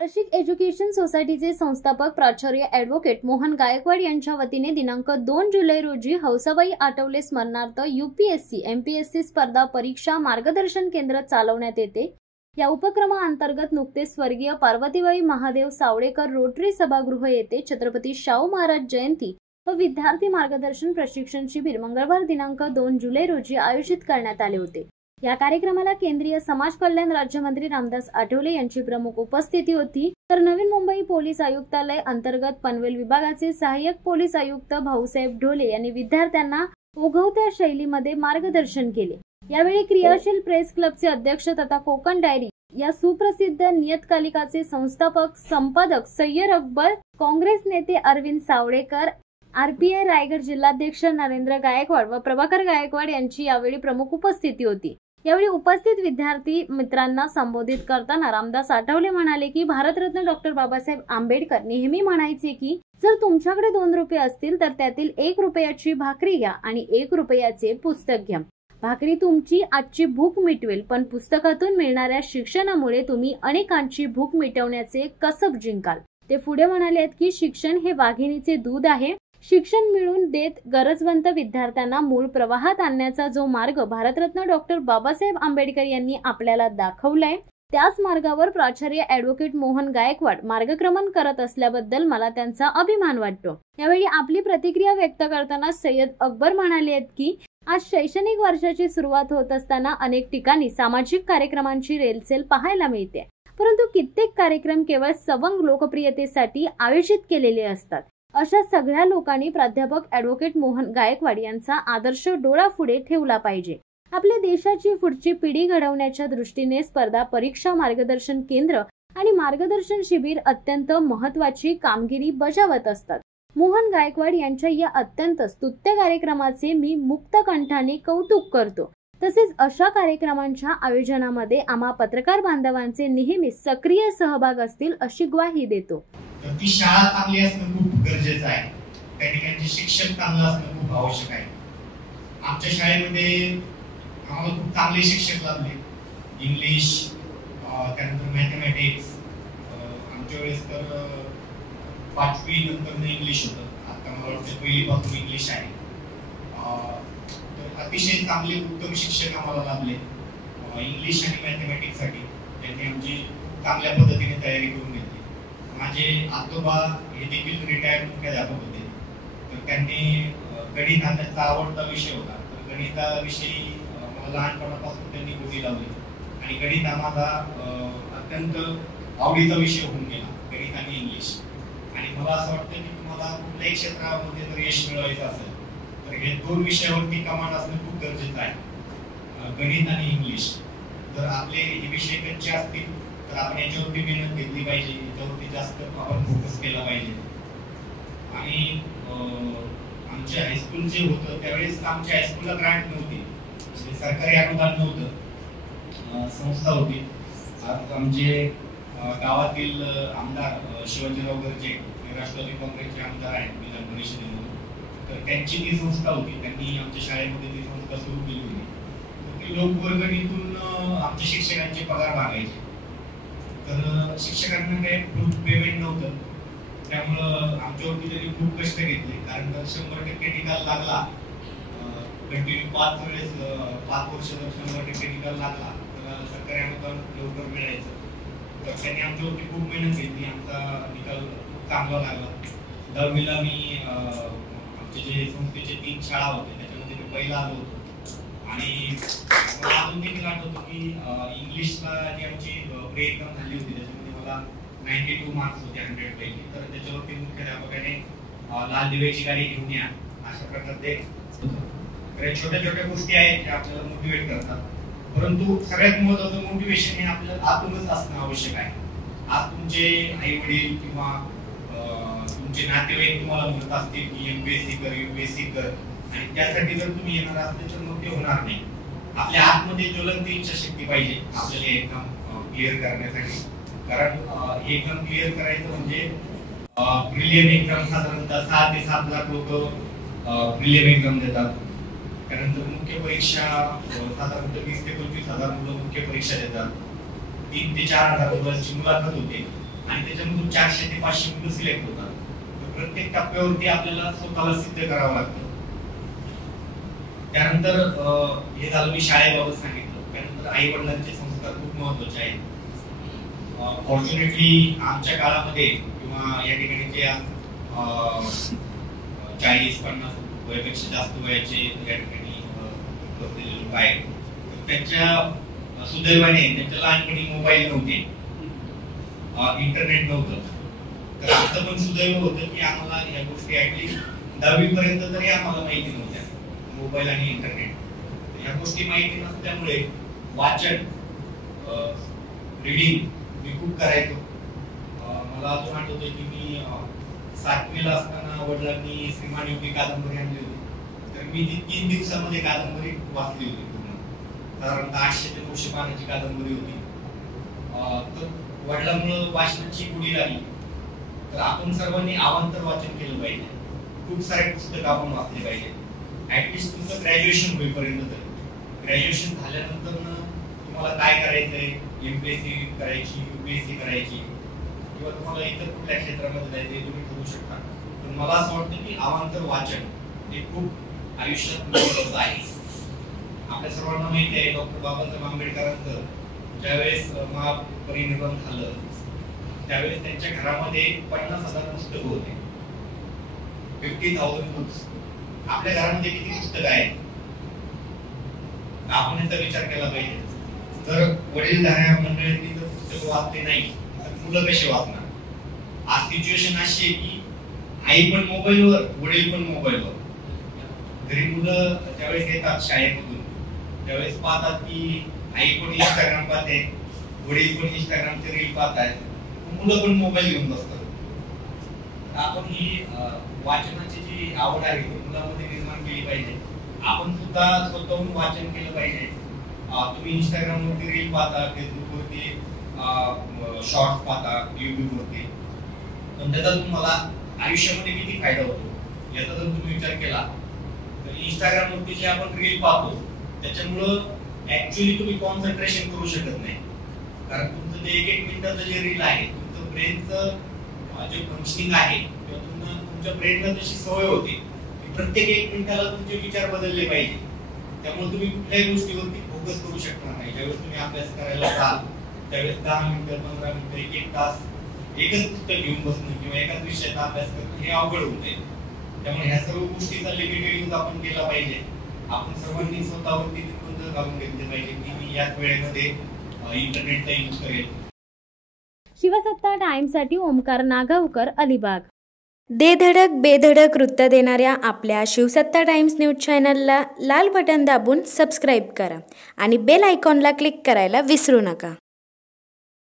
रशिक education सोसायटीचे संस्थापक प्राचार्य ॲडव्होकेट मोहन गायकवाड यांच्या वतीने दिनांक 2 जुलै रोजी हौसाबाई आठवले स्मरणार्थ UPSC MPSC स्पर्धा परीक्षा मार्गदर्शन केंद्र चालवण्यात येते। या उपक्रमाअंतर्गत नुकतेच स्वर्गीय पार्वतीबाई महादेव सावळेकर रोटरी सभागृह येथे छत्रपती शाहू महाराज जयंती व विद्यार्थी मार्गदर्शन प्रशिक्षण शिबिर मंगळवार दिनांक 2 जुलै रोजी आयोजित करण्यात आले होते। या कार्यक्रमाला केंद्रीय समाज कल्याण राज्यमंत्री रामदास आठवले यांची प्रमुख उपस्थिती होती। तर नवी मुंबई पोलीस आयुक्तालय अंतर्गत पनवेल विभागाचे सहाय्यक पोलीस आयुक्त भाऊसाहेब ढोले यांनी विद्यार्थ्यांना ओघवत्या शैलीमध्ये मार्गदर्शन केले। यावेळी क्रियाशील प्रेस क्लबचे अध्यक्ष तथा कोकण डायरी या सुप्रसिद्ध नियतकालिकाचे संस्थापक संपादक सय्यर अकबर, काँग्रेस नेते अरविंद सावळेकर, RPI रायगड जिल्हाध्यक्ष नरेंद्र गायकवाड व प्रभाकर गायकवाड यांची यावेळी प्रमुख उपस्थिती होती। यावेळी उपस्थित विद्यार्थी मित्रांना संबोधित करताना रामदास आठवले म्हणाले की भारतरत्न डॉक्टर बाबासाहेब आंबेडकर नेहमी म्हणायचे की जर तुमच्याकडे 2 रुपये असतील तर त्यातील 1 रुपयाची भाकरी घ्या आणि 1 रुपयाचे पुस्तक घ्या। भाकरी तुमची आजची भूक मिटवेल, पण पुस्तकातून मिळणाऱ्या शिक्षणामुळे तुम्ही अनेकांची भूक मिटवण्याचे कसब जिंकाल। ते पुढे म्हणाले की शिक्षण हे वाघिणीचे दूध आहे। शिक्षण मिळवून देत गरजवंत विद्यार्थ्यांना मूळ प्रवाहात आणण्याचा जो मार्ग भारतरत्न डॉक्टर बाबासाहेब आंबेडकर यांनी आपल्याला दाखवलाय, त्याच मार्गावर प्राचार्य ॲडव्होकेट मोहन गायकवाड मार्गक्रमण करत असल्याबद्दल मला त्यांचा अभिमान वाटतो। यावेळी आपली प्रतिक्रिया व्यक्त करताना सय्यद अकबर म्हणाले की आज शैक्षणिक वर्षाची सुरुवात होत असताना अनेक ठिकाणी सामाजिक कार्यक्रमांची रेलचेल पाहायला मिळते, परंतु कित्येक कार्यक्रम केवळ सवंग लोकप्रियतेसाठी आयोजित केलेले असतात। अशा सगळ्या लोकांनी प्राध्यापक ॲडव्होकेट मोहन गायकवाड यांचा आदर्श डोळ्यापुढे ठेवला पाहिजे। आपल्या देशाची पुढची पिढी घडवण्याच्या दृष्टीने स्पर्धा परीक्षा मार्गदर्शन केंद्र आणि मार्गदर्शन शिबिर अत्यंत महत्त्वाची कामगिरी बजावत असतात। मोहन गायकवाड यांच्या या अत्यंत स्तुत्य कार्यक्रमाचे मी मुक्त कंठाने कौतुक करतो। तसेच अशा कार्यक्रमांच्या आयोजनामध्ये आम्हा पत्रकार बांधवांचे नेहमी सक्रिय सहभाग असतील अशी ग्वाही देतो। ती शाळा चांगली असणं खूप गरजेचं आहे। त्या ठिकाणचे शिक्षक चांगलं असणं खूप आवश्यक आहे। आमच्या शाळेमध्ये आम्हाला खूप चांगले शिक्षक लाभले। इंग्लिश, त्यानंतर मॅथमॅटिक्स, आमच्या वेळेस तर 5वी नंतर इंग्लिश होतं। आता मला वाटतं पहिलीपासून इंग्लिश आहे। तर अतिशय चांगले उत्तम शिक्षक आम्हाला लाभले इंग्लिश आणि मॅथमॅटिक्स साठी। त्यांनी आमची चांगल्या पद्धतीने तयारी करून घेतली। माझे आजोबा हे देखील रिटायर्ड मुख्याध्यापक होते, तर त्यांनी गणित हा त्यांचा आवडता विषय होता। तर गणिताविषयी मला लहानपणापासून त्यांनी गोडी लावली आणि गणित हा माझा अत्यंत आवडीचा विषय होऊन गेला, गणित आणि इंग्लिश। आणि मला असं वाटतं की तुम्हाला कुठल्याही क्षेत्रामध्ये जर यश मिळवायचं असेल तर हे 2 विषयावरती कमांड असणं खूप गरजेचं आहे, गणित आणि इंग्लिश। जर आपले हे विषय कच्चे असतील तर आपण याच्यावरती मेहनत घेतली पाहिजे, याच्यावरती जास्त आपण फोकस केला पाहिजे। आणि आमच्या हायस्कूल जे होतं त्यावेळेस आमच्या हायस्कूलला ग्रांट नव्हती, सरकारी अनुदान नव्हतं, संस्था होती। आमचे गावातील आमदार शिवाजीराव गर्जे राष्ट्रवादी काँग्रेसचे आमदार आहेत विधान परिषदेमध्ये, तर त्यांची ती संस्था होती। त्यांनी आमच्या शाळेमध्ये ती संस्था सुरू केली होती। लोकवर्गणीतून आमच्या शिक्षकांचे पगार मागायचे, तर शिक्षकांना काही प्रूफ पेमेंट नव्हतं, त्यामुळं आमच्यावरती त्यांनी खूप कष्ट घेतले। कारण जर 100% निकाल लागला, कंटिन्यू 5 वर्ष जर 100% निकाल लागला तर सरकारी अनुदान लवकर मिळायचं। तर त्यांनी आमच्यावरती खूप मेहनत घेतली, आमचा निकाल चांगला लागला। 10वीला मी आमचे जे संस्थेचे 3 शाळा होते त्याच्यामध्ये मी पहिला आलो होतो। आणि मला अजून देखील आठवतं की इंग्लिशला जी आमची प्री एक्झाम झाली होती त्याच्यामध्ये मला 92 मार्क्स होते 100 पैकी। तर त्याच्यावरती मुख्याध्यापकाने लाल दिव्याची गाडी घेऊन या अशा प्रकारचे छोट्या छोट्या गोष्टी आहेत ज्या आपल्याला मोटिवेट करतात, परंतु सगळ्यात महत्त्वाचं मोटिवेशन हे आपल्याला आतूनच असणं आवश्यक आहे। आज तुमचे आई वडील किंवा तुमचे नातेवाईक तुम्हाला म्हणत असतील की MPSC कर, UPSC कर, आणि त्यासाठी जर तुम्ही येणार असेल तर मग ते होणार नाही। आपल्या आतमध्ये ज्वलंत इच्छाशक्ती पाहिजे आपल्याला एक्झाम क्लिअर करण्यासाठी। कारण हे एक्झाम क्लिअर करायचं म्हणजे प्रिलियम एक्झाम साधारणतः 6 ते 7 लाख लोक प्रिलियम एक्झाम देतात। त्यानंतर मुख्य परीक्षा साधारणतः 20 ते 25 हजार मुलं मुख्य परीक्षा देतात। 3 ते 4 हजार मुलांची मुलाखत होते। आणि त्याच्यामधून 400 ते 500 मुलं सिलेक्ट होतात. तर प्रत्येक टप्प्यावरती आपल्याला स्वतःला सिद्ध करावं लागतं. त्यानंतर हे झालं मी शाळेबाबत सांगितलं. त्यानंतर आई वडिलांचे संस्कार खूप महत्वाचे आहेत. फॉर्च्युनेटली आमच्या काळामध्ये किंवा या ठिकाणी जे 40-50 वयापेक्षा जास्त वयाचे या ठिकाणी लोक आहेत, त्यांच्या सुदैवाने त्यांच्या लहानपणी मोबाईल नव्हते, इंटरनेट नव्हतं. तर आमचं पण सुदैव होतं की आम्हाला या गोष्टी ऍटलीस्ट 10वी पर्यंत तरी आम्हाला माहिती नव्हत्या, मोबाईल आणि इंटरनेट. या गोष्टी माहिती नसल्यामुळे वाचन, रीडिंग मी खूप करायचो. मला अजून आठवतंय की मी 7वीला असताना वडिलांनी श्रीमान योगी कादंबरी आणली होती. तर मी ती 3 दिवसामध्ये कादंबरी वाचली होती पूर्ण. साधारणतः 800 ते 900 पानाची कादंबरी होती. तर वडिलांमुळे वाचनाची गोडी लागली. तर आपण सर्वांनी अवांतर वाचन केलं पाहिजे. खूप सारे पुस्तक आपण वाचले पाहिजे. ऍटलिस्ट तुमचं ग्रॅज्युएशन होईपर्यंत तरी. ग्रॅज्युएशन झाल्यानंतर तुम्हाला काय करायचंय, एमपीएससी करायची, यूपीएससी करायची, किंवा तुम्हाला इतर कुठल्या क्षेत्रामध्ये जायचंय तुम्ही ठरवू शकता. पण मला असं वाटतं की अवांतर वाचन हे खूप आयुष्यात महत्त्वाचं आहे. आपल्या सर्वांना माहिती आहे डॉक्टर बाबासाहेब आंबेडकरांचं ज्यावेळेस महापरिनिर्वाण झालं त्यावेळेस त्यांच्या घरामध्ये 50,000 पुस्तकं होते. 50,000 बुक्स. आपल्या घरामध्ये किती पुस्तकं आहेत आपण याचा विचार केला पाहिजे. जर वडीलधाऱ्या मंडळींनी जर पुस्तकं वाचले नाही तर मुलं कसे वाचणार? आज सिच्युएशन अशी आहे की आई पण मोबाईलवर, वडील पण मोबाईलवर. घरी मुलं ज्यावेळेस येतात शाळेमधून त्यावेळेस पाहतात की आई पण इंस्टाग्राम पाहते, वडील पण इंस्टाग्रामचे रील पाहतायत, मुलं पण मोबाईल घेऊन बसतात. आपण ही वाचनाची जी आवड आहे ती मुलांमध्ये निर्माण केली पाहिजे. आपण सुद्धा स्वतःहून वाचन केलं पाहिजे. तुम्ही इंस्टाग्रामवरती रील पाहता, फेसबुकवरती शॉर्ट्स पाहता, युट्यूबवरती, पण त्याचा तुम्हाला आयुष्यामध्ये किती फायदा होतो याचा जर तुम्ही विचार केला तर इंस्टाग्रामवरती जे आपण रील पाहतो त्याच्यामुळं ऍक्च्युअली तुम्ही कॉन्सन्ट्रेशन करू शकत नाही. कारण तुमचं जे 1-1 मिनिटाचं जे रील आहे तुमचं ब्रेनचं जे फंक्शनिंग आहे किंवा तुमच्या ब्रेनला जशी सवय होते की प्रत्येक 1 मिनिटाला तुमचे विचार बदलले पाहिजे. त्यामुळे तुम्ही कुठल्याही गोष्टीवरती फोकस करू शकणार नाही. ज्यावेळेस तुम्ही अभ्यास करायला जाल त्यावेळेस 10 मिनिटं, 15 मिनिटं, 1-1 तास एकच पुस्तक घेऊन बसणं किंवा एकाच विषयाचा अभ्यास करणं हे अवघड होऊन जाईल. त्यामुळे ह्या सर्व गोष्टीचा लिमिटेड यूज आपण केला पाहिजे. आपण सर्वांनी स्वतःवरती निर्बंध घालून घेतले पाहिजे की मी याच वेळेमध्ये इंटरनेटचा यूज करेल. शिवसत्ता टाइम्ससाठी ओमकार नागावकर, अलिबाग. दे धडक बेधडक वृत्त देणाऱ्या आपल्या शिवसत्ता टाइम्स न्यूज चॅनलला लाल बटन दाबून सबस्क्राईब करा आणि बेल आयकॉनला क्लिक करायला विसरू नका.